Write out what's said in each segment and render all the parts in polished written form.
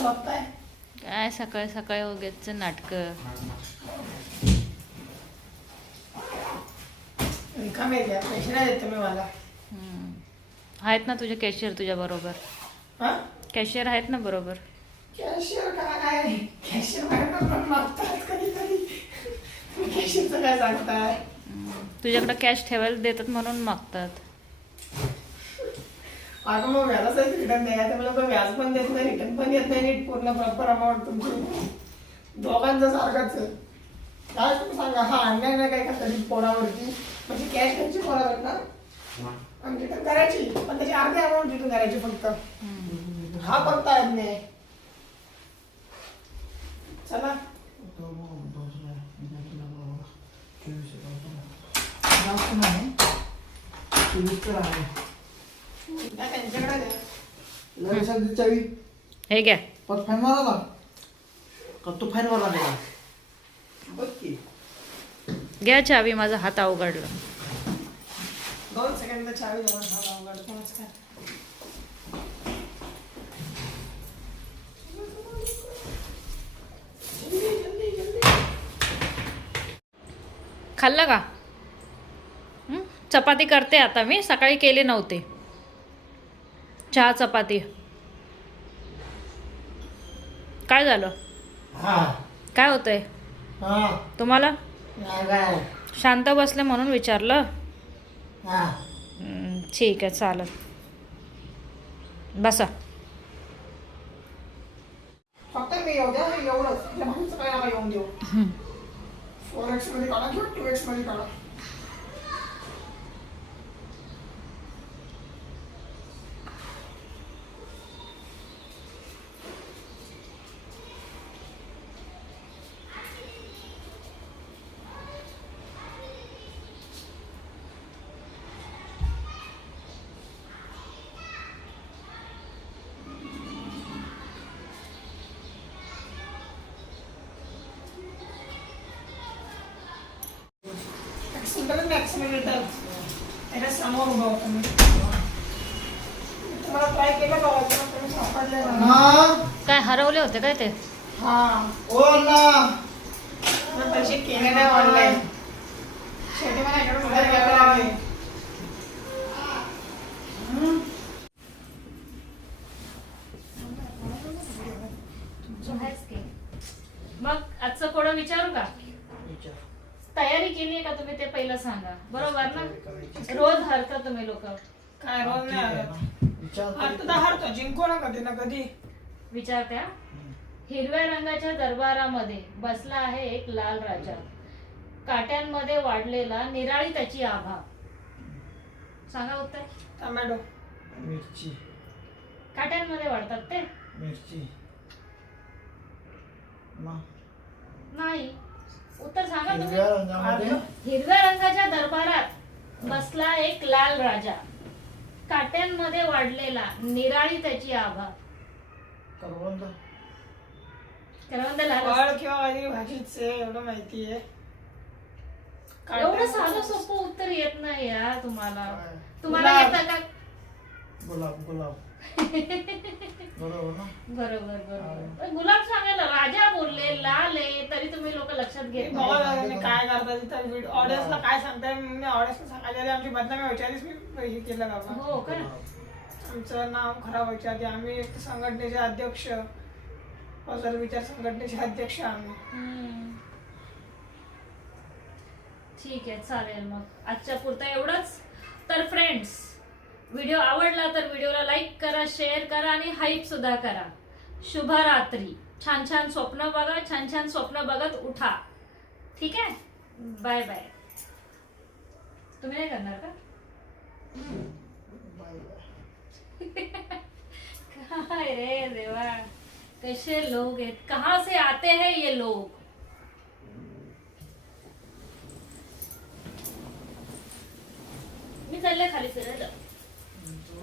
असं बघताय? काय सकाळी सकाळी उगेच नाटक. रिकामे द्या, पैसे नाही देत तुम्ही मला. आहेत ना तुझे कॅशियर तुझ्या बरोबर? हा? कॅशियर आहेत ना बरोबर? कॅशियर काय? कॅशियर पण मागतात कधीतरी. कॅशियरचं काय सांगताय? तुझ्याकडे कॅश ठेवायला देतात म्हणून मागतात. आता मग व्याजासहित रिटर्न द्यायचं मला तो व्याज पण देत नाही, रिटर्न पण येत नाही नीट पूर्ण प्रॉपर अमाऊंट तुमची. दोघांचं सारखंच. काय तुम्ही सांगा, हा अन्याय नाही काय का तरी पोरावरती? म्हणजे कॅश घ्यायची पोरावर ना आणि रिटर्न करायची, पण त्याची अर्धी अमाऊंट रिटर्न करायची फक्त. हा फक्त अन्याय. चला त्यांच्याकडे चावी हे घ्या. पण फाईन मारायला का तू फाईन मारला नाही? बघ की घ्या चावी, माझा हात अवघडला. 2 सेकंद चावी देऊन हा अवघडतोच काय. जल्दी जल्दी. खाल्लं का? चपाती करते आता मी, सकाळी केले नव्हते. चहा चपाती. काय झालं? काय होतंय तुम्हाला? शांत बसले म्हणून विचारलं. ठीक आहे चालेल, बसा. फक्त मी येऊ द्या, एवढंच. आपल्या भाऊचं काय नका येऊन देऊ. 4x मध्ये काढा किंवा 2x मध्ये काढा. ॲक्सिलेटर त्याच्या समोर उभा होता मी. तुम्हाला ट्राय केलं बघायचं, तुम्ही सापडले ना. काय हरवले होते काय ते? हा ओ ना पैसे केले नाही ऑनलाईन. शेवटी मला इकडून उधार घ्यावे लागले. मग आजचं कोडं विचारू का? तयारी केली आहे का तुम्ही ते पहिलं सांगा. बरोबर ना? रोज हरता तुम्ही लोक. काय रोज नाही हरत. हरतो तर हरतो, जिंको ना कधी ना कधी. विचारत्या. हिरव्या रंगाच्या दरबारामध्ये बसला आहे एक लाल राजा, काट्यांमध्ये वाढलेला निराळी त्याची आभा. सांगा उत्तर. टोमॅटो. मिरची. काट्यांमध्ये वाढतात ते? मिरची. नाही. उत्तर सांगा तुम्ही. हिरव्या रंगामध्ये हिरव्या रंगाच्या दरबारात बसला एक लाल राजा, काट्यांमध्ये वाढलेला निराळी त्याची आभा. करवंद. करवंद लाल फळ असतं. किंवा माझी भाजीच आहे एवढं माहिती आहे. एवढं साधं सोपं उत्तर येत नाही यार तुम्हाला. काय? तुम्हाला गुलाब. येतं का? गुलाब. गुलाब बरोबर ना? बरोबर बरोबर. गुलाब सांगायला राजा बोलले, लाल आहे, तरी तुम्ही लोक लक्षात घेत नाही. बघा मी काय करता तिथं ऑडियन्सला काय सांगताय. मी ऑडियन्सला सांगायच्या आधी आमची बदनामी व्हायची आधीच मी हे केलं बाबा. हो का? आमचं नाव खराब व्हायच्या आधी आम्ही एक संघटनेचे अध्यक्ष, पझल विचार संघटनेचे अध्यक्ष आम्ही. ठीक आहे चालेल. मग आजच्या पुरता एवढंच. तर फ्रेंड्स, व्हिडिओ आवडला तर व्हिडिओला लाईक करा, शेअर करा आणि हाईप सुद्धा करा. शुभरात्री. छान छान स्वप्न बघा, छान छान स्वप्न बघत उठा. ठीक आहे, बाय बाय. तुम्ही नाही करणार का? काय रे देवा, कैसे लोग हैं, कहाँ से आते हैं ये लोग. मी चालले खाली फिरायला.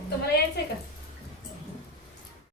तुम्हाला यायचंय का?